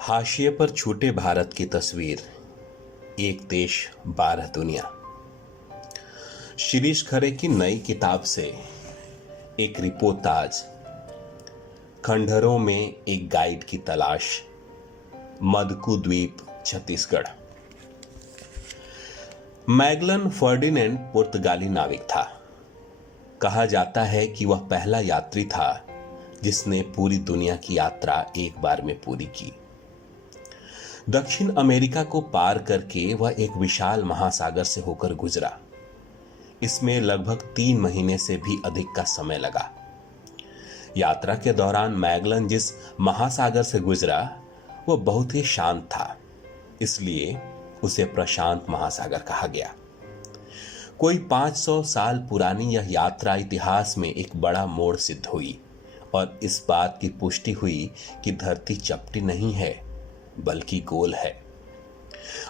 हाशिए पर छूटे भारत की तस्वीर, एक देश 12 दुनिया। शिरीष खरे की नई किताब से एक रिपोर्टाज, खंडहरों में एक गाइड की तलाश, मदकू द्वीप, छत्तीसगढ़। मैगलन फर्डिनेंड पुर्तगाली नाविक था। कहा जाता है कि वह पहला यात्री था जिसने पूरी दुनिया की यात्रा एक बार में पूरी की। दक्षिण अमेरिका को पार करके वह एक विशाल महासागर से होकर गुजरा। इसमें लगभग 3 महीने से भी अधिक का समय लगा। यात्रा के दौरान मैगलन जिस महासागर से गुजरा वह बहुत ही शांत था, इसलिए उसे प्रशांत महासागर कहा गया। कोई 500 साल पुरानी यह यात्रा इतिहास में एक बड़ा मोड़ सिद्ध हुई और इस बात की पुष्टि हुई कि धरती चपटी नहीं है बल्कि गोल है।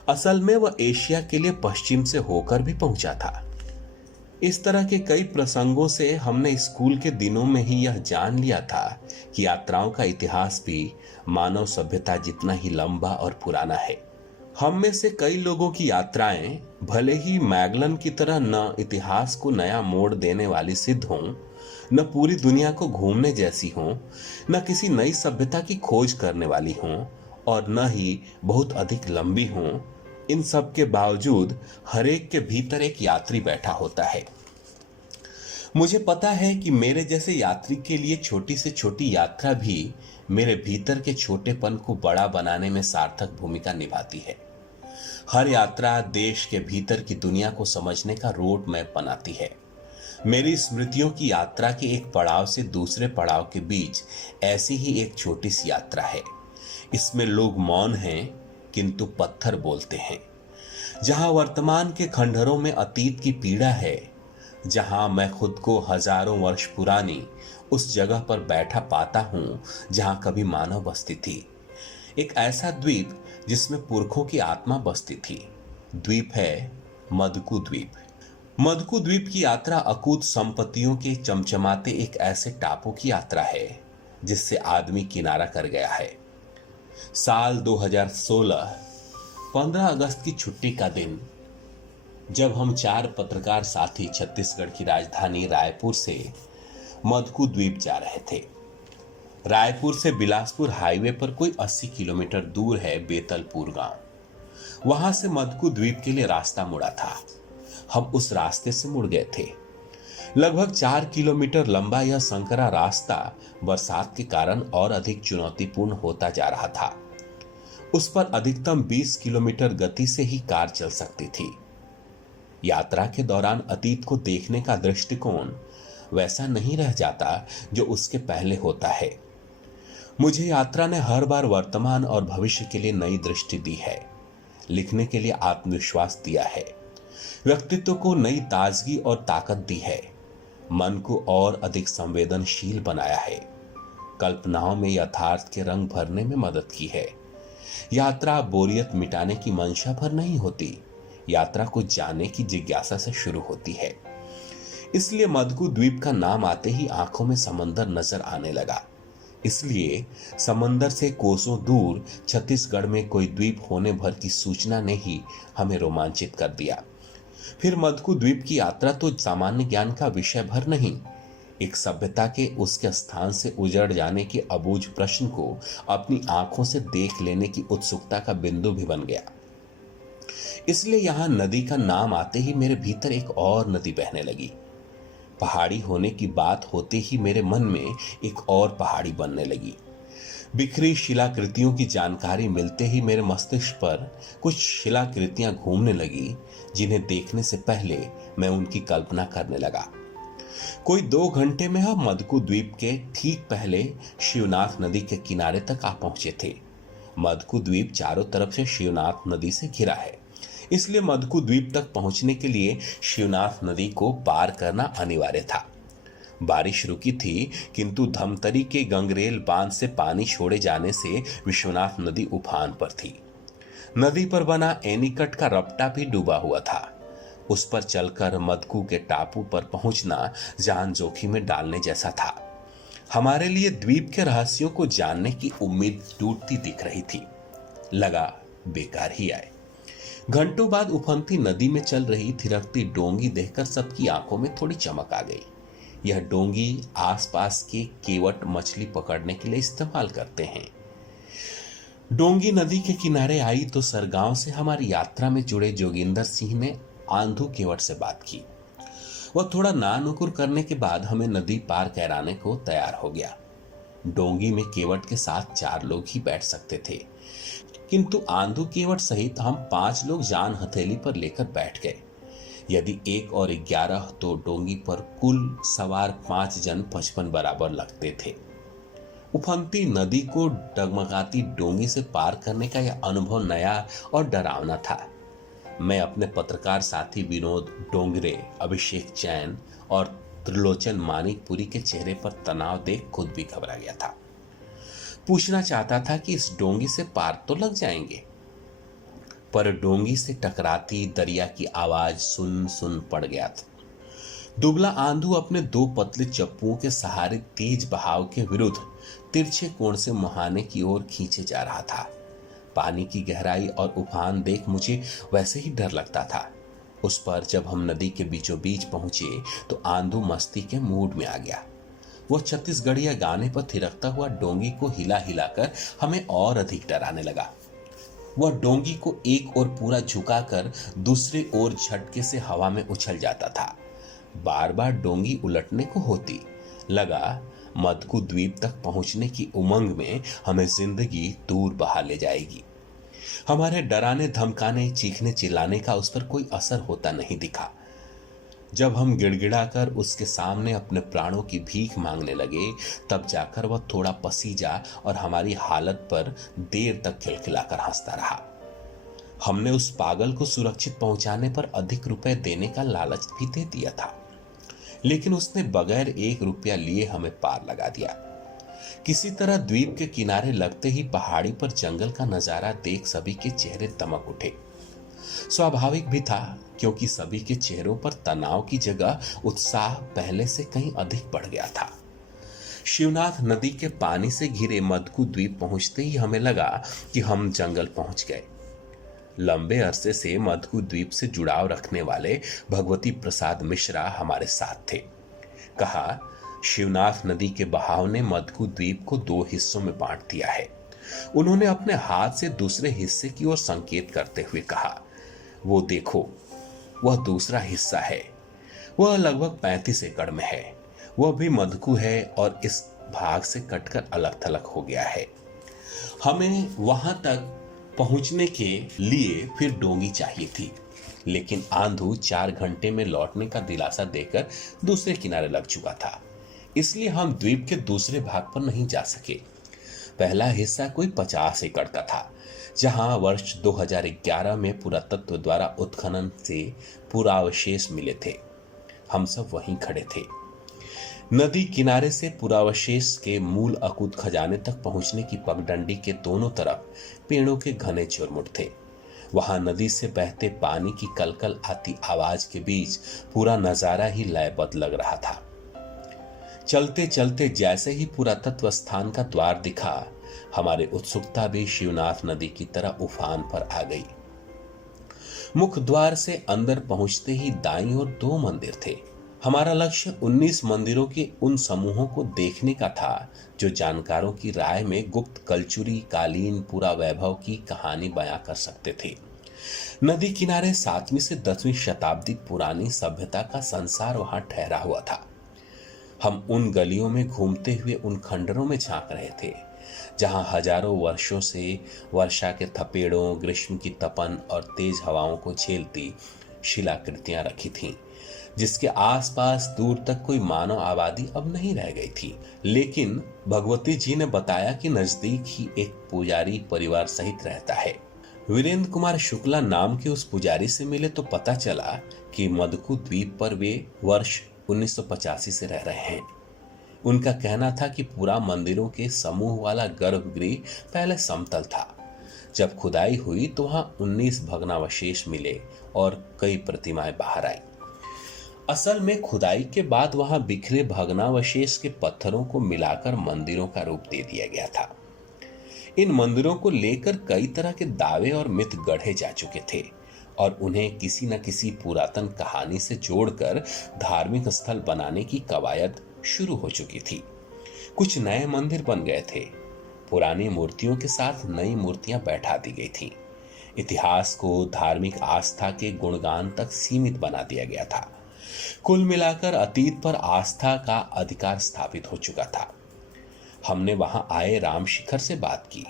असल में वह एशिया के लिए पश्चिम से होकर भी पहुंचा था। इस तरह के कई प्रसंगों से हमने स्कूल के दिनों में ही यह जान लिया था कि यात्राओं का इतिहास भी मानव सभ्यता जितना ही लंबा और पुराना है। हम में से कई लोगों की यात्राएं भले ही मैगलन की तरह न इतिहास को नया मोड़ देने वाली सिद्ध हों, न पूरी दुनिया को घूमने जैसी हों, न किसी नई सभ्यता की खोज करने वाली हों और न ही बहुत अधिक लंबी हों, इन सब के बावजूद हरेक के भीतर एक यात्री बैठा होता है। मुझे पता है कि मेरे जैसे यात्री के लिए छोटी से छोटी यात्रा भी मेरे भीतर के छोटेपन को बड़ा बनाने में सार्थक भूमिका निभाती है। हर यात्रा देश के भीतर की दुनिया को समझने का रोड मैप बनाती है। मेरी स्मृतियों की यात्रा के एक पड़ाव से दूसरे पड़ाव के बीच ऐसी ही एक छोटी सी यात्रा है। इसमें लोग मौन हैं किंतु पत्थर बोलते हैं। जहां वर्तमान के खंडहरों में अतीत की पीड़ा है, जहां मैं खुद को हजारों वर्ष पुरानी उस जगह पर बैठा पाता हूं जहां कभी मानव बसती थी। एक ऐसा द्वीप जिसमें पुरखों की आत्मा बसती थी। द्वीप है मदकू द्वीप। मदकू द्वीप की यात्रा अकूत संपत्तियों के चमचमाते एक ऐसे टापू की यात्रा है जिससे आदमी किनारा कर गया है। साल 2016, 15 अगस्त की छुट्टी का दिन, जब हम 4 पत्रकार साथी छत्तीसगढ़ की राजधानी रायपुर से मदकू द्वीप जा रहे थे। रायपुर से बिलासपुर हाईवे पर कोई 80 किलोमीटर दूर है बेतलपुर गांव। वहां से मदकू द्वीप के लिए रास्ता मुड़ा था। हम उस रास्ते से मुड़ गए थे। लगभग 4 किलोमीटर लंबा यह संकरा रास्ता बरसात के कारण और अधिक चुनौतीपूर्ण होता जा रहा था। उस पर अधिकतम 20 किलोमीटर गति से ही कार चल सकती थी। यात्रा के दौरान अतीत को देखने का दृष्टिकोण वैसा नहीं रह जाता जो उसके पहले होता है। मुझे यात्रा ने हर बार वर्तमान और भविष्य के लिए नई दृष्टि दी है, लिखने के लिए आत्मविश्वास दिया है, व्यक्तित्व को नई ताजगी और ताकत दी है, मन को और अधिक संवेदनशील बनाया है, कल्पनाओं में यथार्थ के रंग भरने में मदद की है। यात्रा बोरियत मिटाने की मंशा भर नहीं होती, यात्रा को जानने की जिज्ञासा से शुरू होती है। इसलिए मदकू द्वीप का नाम आते ही आंखों में समंदर नजर आने लगा। इसलिए समंदर से कोसों दूर छत्तीसगढ़ में कोई द्वीप होने भर की सूचना ने ही हमें रोमांचित कर दिया। फिर मदकू द्वीप की यात्रा तो सामान्य ज्ञान का विषय भर नहीं, एक सभ्यता के उसके स्थान से उजड़ जाने के अबूझ प्रश्न को अपनी आंखों से देख लेने की उत्सुकता का बिंदु भी बन गया। इसलिए यहां नदी का नाम आते ही मेरे भीतर एक और नदी बहने लगी। पहाड़ी होने की बात होते ही मेरे मन में एक और पहाड़ी बनने लगी। बिखरी शिलाकृतियों की जानकारी मिलते ही मेरे मस्तिष्क पर कुछ शिलाकृतियां घूमने लगी, जिन्हें देखने से पहले मैं उनकी कल्पना करने लगा। कोई 2 घंटे में हम मदकू द्वीप के ठीक पहले शिवनाथ नदी के किनारे तक आ पहुंचे थे। मदकू द्वीप चारों तरफ से शिवनाथ नदी से घिरा है, इसलिए मदकू द्वीप तक पहुंचने के लिए शिवनाथ नदी को पार करना अनिवार्य था। बारिश रुकी थी, किंतु धमतरी के गंगरेल बांध से पानी छोड़े जाने से विश्वनाथ नदी उफान पर थी। नदी पर बना एनीकट का रपटा भी डूबा हुआ था। उस पर चलकर मदकू के टापू पर पहुंचना जान जोखिम में डालने जैसा था। हमारे लिए द्वीप के रहस्यों को जानने की उम्मीद टूटती दिख रही थी। लगा बेकार ही आए। घंटों बाद उफनती नदी में चल रही थिरकती डोंगी देखकर सबकी आंखों में थोड़ी चमक आ गई। यह डोंगी आसपास के केवट मछली पकड़ने के लिए इस्तेमाल करते हैं। डोंगी नदी के किनारे आई तो सरगांव से हमारी यात्रा में जुड़े जोगिंदर सिंह ने आंधू केवट से बात की। वह थोड़ा नानुकुर करने के बाद हमें नदी पार कराने को तैयार हो गया। डोंगी में केवट के साथ 4 लोग ही बैठ सकते थे, किंतु आंधू केवट सहित हम 5 लोग जान हथेली पर लेकर बैठ गए। यदि 1 और 11 तो डोंगी पर कुल सवार 5 जन 55 बराबर लगते थे। उफनती नदी को डगमगाती डोंगी से पार करने का यह अनुभव नया और डरावना था। मैं अपने पत्रकार साथी विनोद डोंगरे, अभिषेक जैन और त्रिलोचन मानिकपुरी के चेहरे पर तनाव देख खुद भी घबरा गया था। पूछना चाहता था कि इस डोंगी से पार तो लग जाएंगे, पर डोंगी से टकराती दरिया की आवाज सुन सुन पड़ गया था। दुबला आंधू अपने 2 पतले चप्पुओं के सहारे तेज बहाव के विरुद्ध तिरछे कोण से मुहाने की ओर खींचे जा रहा था। पानी की गहराई और उफान देख मुझे वैसे ही डर लगता था। उस पर जब हम नदी के बीचों बीच पहुंचे तो आंधू मस्ती के मूड में आ गया। वो छत्तीसगढ़िया गाने पर थिरकता हुआ डोंगी को हिला हिलाकर हमें और अधिक डराने लगा। वह डोंगी को एक ओर पूरा झुकाकर दूसरे ओर झटके से हवा में उछल जाता था। बार बार डोंगी उलटने को होती। लगा मदकू द्वीप तक पहुंचने की उमंग में हमें जिंदगी दूर बहा ले जाएगी। हमारे डराने धमकाने चीखने चिल्लाने का उस पर कोई असर होता नहीं दिखा। जब हम गिड़गिड़ाकर उसके सामने अपने प्राणों की भीख मांगने लगे, तब जाकर वह थोड़ा पसीजा और हमारी हालत पर देर तक खिलखिलाकर हंसता रहा। हमने उस पागल को सुरक्षित पहुंचाने पर अधिक रुपए देने का लालच भी दे दिया था, लेकिन उसने बगैर 1 रुपया लिए हमें पार लगा दिया। किसी तरह द्वीप के किनारे लगते ही पहाड़ी पर जंगल का नजारा देख सभी के चेहरे दमक उठे। स्वाभाविक भी था, क्योंकि सभी के चेहरों पर तनाव की जगह उत्साह पहले से कहीं अधिक बढ़ गया था। शिवनाथ नदी के पानी से घिरे मदकू द्वीप पहुंचते ही हमें लगा कि हम जंगल पहुंच गए। लंबे अरसे से मदकू द्वीप से जुड़ाव रखने वाले भगवती प्रसाद मिश्रा हमारे साथ थे। कहा, शिवनाथ नदी के बहाव ने मदकू द्वीप को 2 हिस्सों में बांट दिया है। उन्होंने अपने हाथ से दूसरे हिस्से की ओर संकेत करते हुए कहा, वो देखो, वह दूसरा हिस्सा है। वह लगभग 35 एकड़ में है। वह भी मदकू है और इस भाग से कटकर अलग थलग हो गया है। हमें वहां तक पहुंचने के लिए फिर डोंगी चाहिए थी, लेकिन आंधू 4 घंटे में लौटने का दिलासा देकर दूसरे किनारे लग चुका था। इसलिए हम द्वीप के दूसरे भाग पर नहीं जा सके। पहला हिस्सा कोई 50 एकड़ का था, जहां वर्ष 2011 में पुरातत्व द्वारा उत्खनन से पुरावशेष मिले थे। हम सब वहीं खड़े थे। नदी किनारे से पुरावशेष के मूल अकूत खजाने तक पहुंचने की पगडंडी के दोनों तरफ पेड़ों के घने चुरमुट थे। वहां नदी से बहते पानी की कलकल आती आवाज के बीच पूरा नजारा ही लयबद्ध लग रहा था। चलते चलते जैसे ही पुरातत्व स्थान का द्वार दिखा, हमारी उत्सुकता भी शिवनाथ नदी की तरह उफान पर आ गई। मुख्य द्वार से अंदर पहुंचते ही दाईं ओर 2 मंदिर थे। हमारा लक्ष्य 19 मंदिरों के उन समूहों को देखने का था जो जानकारों की राय में गुप्त कलचुरी कालीन पूरा वैभव की कहानी बयां कर सकते थे। नदी किनारे 7वीं से 10वीं शताब्दी पुरानी सभ्यता का संसार वहां ठहरा हुआ था। हम उन गलियों में घूमते हुए उन खंडरों में झांक रहे थे जहां हजारों वर्षों से वर्षा के थपेड़ों, ग्रीष्म की तपन और तेज हवाओं को झेलती शिलाकृतियां रखी थीं, जिसके आसपास दूर तक कोई मानव आबादी अब नहीं रह गई थी। लेकिन भगवती जी ने बताया कि नजदीक ही एक पुजारी परिवार सहित रहता है। वीरेंद्र कुमार शुक्ला नाम के उस पुजारी से मिले तो पता चला कि मदकू द्वीप पर वे वर्ष 1985 से रह रहे हैं। उनका कहना था कि पूरा मंदिरों के समूह वाला गर्भगृह पहले समतल था। जब खुदाई हुई तो वहां 19 भग्नावशेष मिले और कई प्रतिमाएं बाहर आई। असल में खुदाई के बाद वहां बिखरे भग्नावशेष के पत्थरों को मिलाकर मंदिरों का रूप दे दिया गया था। इन मंदिरों को लेकर कई तरह के दावे और मिथ गढ़े जा चुके थे और उन्हें किसी न किसी पुरातन कहानी से जोड़कर धार्मिक स्थल बनाने की कवायद शुरू हो चुकी थी। कुछ नए मंदिर बन गए थे, पुरानी मूर्तियों के साथ नई मूर्तियां बैठा दी गई थीं। इतिहास को धार्मिक आस्था के गुणगान तक सीमित बना दिया गया था। कुल मिलाकर अतीत पर आस्था का अधिकार स्थापित हो चुका था। हमने वहां आए राम शिखर से बात की।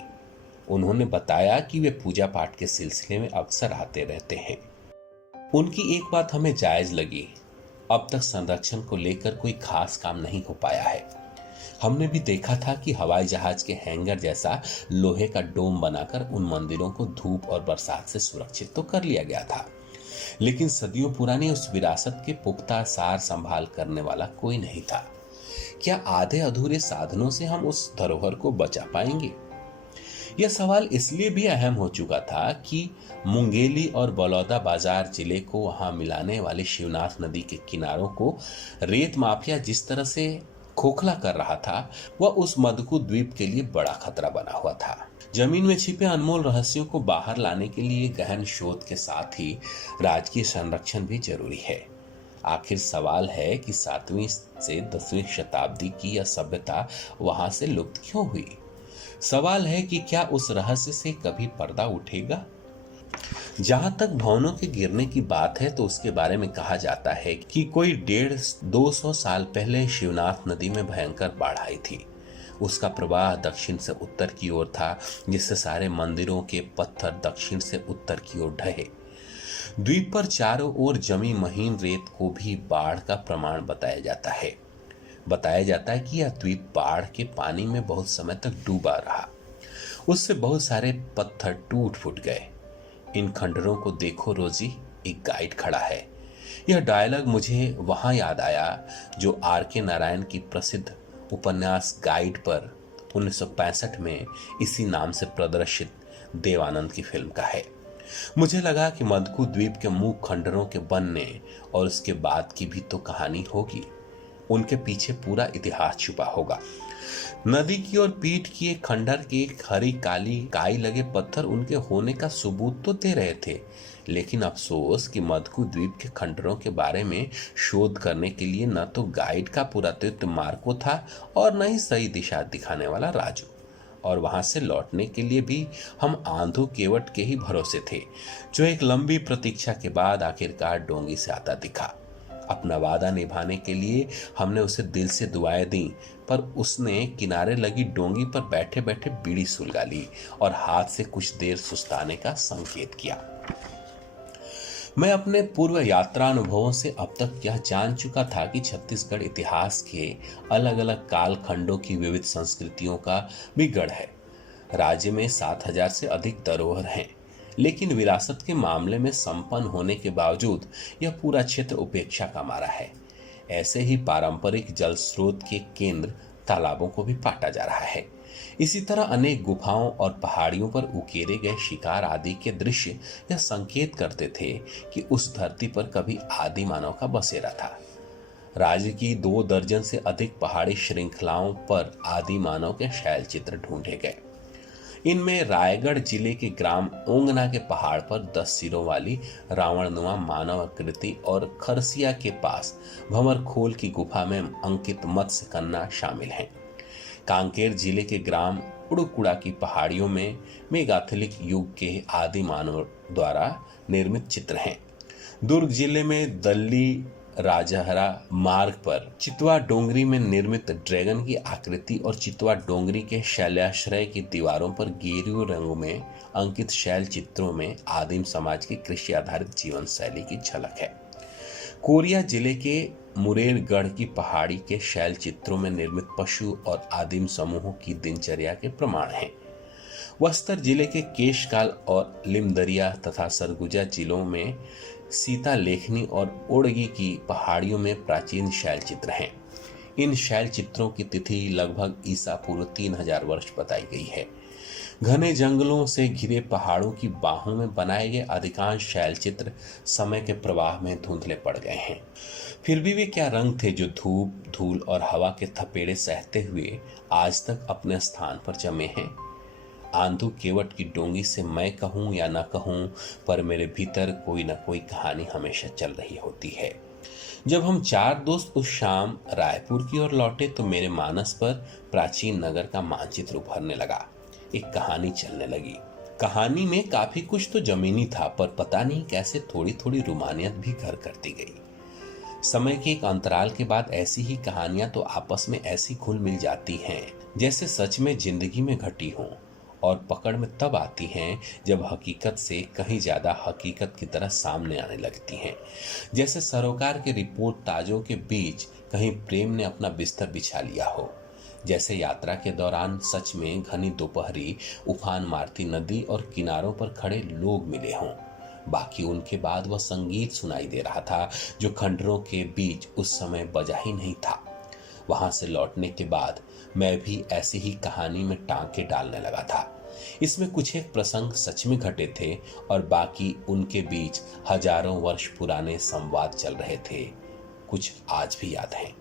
उन्होंने बताया कि वे पूजा पाठ के सिलसिले में अक्सर आते रहते हैं। उनकी एक बात हमें जायज लगी, अब तक संरक्षण को लेकर कोई खास काम नहीं हो पाया है। हमने भी देखा था कि हवाई जहाज के हैंगर जैसा लोहे का डोम बनाकर उन मंदिरों को धूप और बरसात से सुरक्षित तो कर लिया गया था, लेकिन सदियों पुरानी उस विरासत के पुख्ता सार संभाल करने वाला कोई नहीं था। क्या आधे अधूरे साधनों से हम उस धरोहर को बचा पाएंगे? यह सवाल इसलिए भी अहम हो चुका था कि मुंगेली और बलौदा बाजार जिले को वहां मिलाने वाले शिवनाथ नदी के किनारों को रेत माफिया जिस तरह से खोखला कर रहा था, वह उस मधुकू द्वीप के लिए बड़ा खतरा बना हुआ था। जमीन में छिपे अनमोल रहस्यों को बाहर लाने के लिए गहन शोध के साथ ही राजकीय संरक्षण भी जरूरी है। आखिर सवाल है कि 7वीं से 10वीं शताब्दी की यह सभ्यता वहां से लुप्त क्यों हुई? सवाल है कि क्या उस रहस्य से कभी पर्दा उठेगा? जहां तक भवनों के गिरने की बात है तो उसके बारे में कहा जाता है कि कोई 150-200 साल पहले शिवनाथ नदी में भयंकर बाढ़ आई थी। उसका प्रवाह दक्षिण से उत्तर की ओर था, जिससे सारे मंदिरों के पत्थर दक्षिण से उत्तर की ओर ढहे। द्वीप पर चारों ओर जमी महीन रेत को भी बाढ़ का प्रमाण बताया जाता है। बताया जाता है कि यह द्वीप बाढ़ के पानी में बहुत समय तक डूबा रहा। उससे बहुत सारे पत्थर टूट फूट गए। इन खंडरों को देखो रोजी, एक गाइड खड़ा है। यह डायलॉग मुझे वहां याद आया जो R.K. नारायण की प्रसिद्ध उपन्यास गाइड पर 1965 में इसी नाम से प्रदर्शित देवानंद की फिल्म का है। मुझे लगा कि मधुकू द्वीप के मुख खंडरों के बनने और उसके बाद की भी तो कहानी होगी। उनके पीछे पूरा इतिहास छुपा होगा। नदी की ओर पीठ किए खंडर के हरी काली काई लगे पत्थर उनके होने का सबूत तो दे रहे थे, लेकिन अफसोस कि मधुकू द्वीप के खंडरों के बारे में शोध करने के लिए न तो गाइड का पुरातत्व मार्को था और न ही सही दिशा दिखाने वाला राजू। और वहां से लौटने के लिए भी हम आंधू केवट के ही भरोसे थे, जो एक लंबी प्रतीक्षा के बाद आखिरकार डोंगी से आता दिखा। अपना वादा निभाने के लिए हमने उसे दिल से दुआएं दी, पर उसने किनारे लगी डोंगी पर बैठे बैठे बीड़ी सुलगा ली और हाथ से कुछ देर सुस्ताने का संकेत किया। मैं अपने पूर्व यात्रा अनुभवों से अब तक यह जान चुका था कि छत्तीसगढ़ इतिहास के अलग अलग काल खंडों की विविध संस्कृतियों का भी गढ़ है। राज्य में 7,000 से अधिक धरोहर हैं, लेकिन विरासत के मामले में संपन्न होने के बावजूद यह पूरा क्षेत्र उपेक्षा का मारा है। ऐसे ही पारंपरिक जल स्रोत के केंद्र तालाबों को भी पाटा जा रहा है। इसी तरह अनेक गुफाओं और पहाड़ियों पर उकेरे गए शिकार आदि के दृश्य यह संकेत करते थे कि उस धरती पर कभी आदि मानव का बसेरा था। राज्य की 2 दर्जन से अधिक पहाड़ी श्रृंखलाओं पर आदि मानव के शैल चित्र ढूंढे गए। इनमें रायगढ़ जिले के ग्राम ओंगना के पहाड़ पर 10 सिरों वाली रावणनुमा मानव आकृति और खरसिया के पास भंवरखोल की गुफा में अंकित मत्स्य कन्या शामिल हैं। कांकेर जिले के ग्राम उड़ुकुड़ा की पहाड़ियों में मेगाथिलिक युग के आदि मानव द्वारा निर्मित चित्र हैं। दुर्ग जिले में दल्ली राजहरा मार्ग पर चितवा डोंगरी में निर्मित ड्रैगन की आकृति और चितवा डोंगरी के शैलाश्रय की दीवारों पर गेरुए रंगों में अंकित शैल चित्रों में आदिम समाज की कृषि आधारित जीवन शैली की झलक है। कोरिया जिले के मुरेरगढ़ की पहाड़ी के शैल चित्रों में निर्मित पशु और आदिम समूहों की दिनचर्या के प्रमाण हैं। बस्तर जिले के केशकाल और लिमदरिया तथा सरगुजा जिलों में सीता लेखनी और ओड़गी की पहाड़ियों में प्राचीन शैल चित्र हैं। इन शैल चित्रों की तिथि लगभग ईसा पूर्व 3000 वर्ष बताई गई है। घने जंगलों से घिरे पहाड़ों की बाहों में बनाए गए अधिकांश शैल चित्र समय के प्रवाह में धुंधले पड़ गए हैं। फिर भी वे क्या रंग थे जो धूप, धूल और हवा के थपेड़े सहते हुए आज तक अपने स्थान पर जमे हैं। आंधू केवट की डोंगी से मैं कहूं या ना कहूं, पर मेरे भीतर कोई ना कोई कहानी हमेशा चल रही होती है। जब हम 4 दोस्त उस शाम रायपुर की ओर लौटे तो मेरे मानस पर प्राचीन नगर का मानचित्र उभरने लगा। एक कहानी चलने लगी। कहानी में काफी कुछ तो जमीनी था, पर पता नहीं कैसे थोड़ी थोड़ी रुमानियत भी घर करती गई। समय के एक अंतराल के बाद ऐसी ही कहानियां तो आपस में ऐसी घुल मिल जाती हैं जैसे सच में जिंदगी में घटी हों, और पकड़ में तब आती हैं जब हकीकत से कहीं ज्यादा हकीकत की तरह सामने आने लगती हैं। जैसे सरोकार के रिपोर्ट ताजों के बीच कहीं प्रेम ने अपना बिस्तर बिछा लिया हो। जैसे यात्रा के दौरान सच में घनी दोपहरी उफान मारती नदी और किनारों पर खड़े लोग मिले हों। बाकी उनके बाद वह संगीत सुनाई दे रहा था जो खंडरों के बीच उस समय बजा ही नहीं था। वहां से लौटने के बाद मैं भी ऐसी ही कहानी में टांके डालने लगा था। इसमें कुछ एक प्रसंग सच में घटे थे और बाकी उनके बीच हजारों वर्ष पुराने संवाद चल रहे थे। कुछ आज भी याद हैं।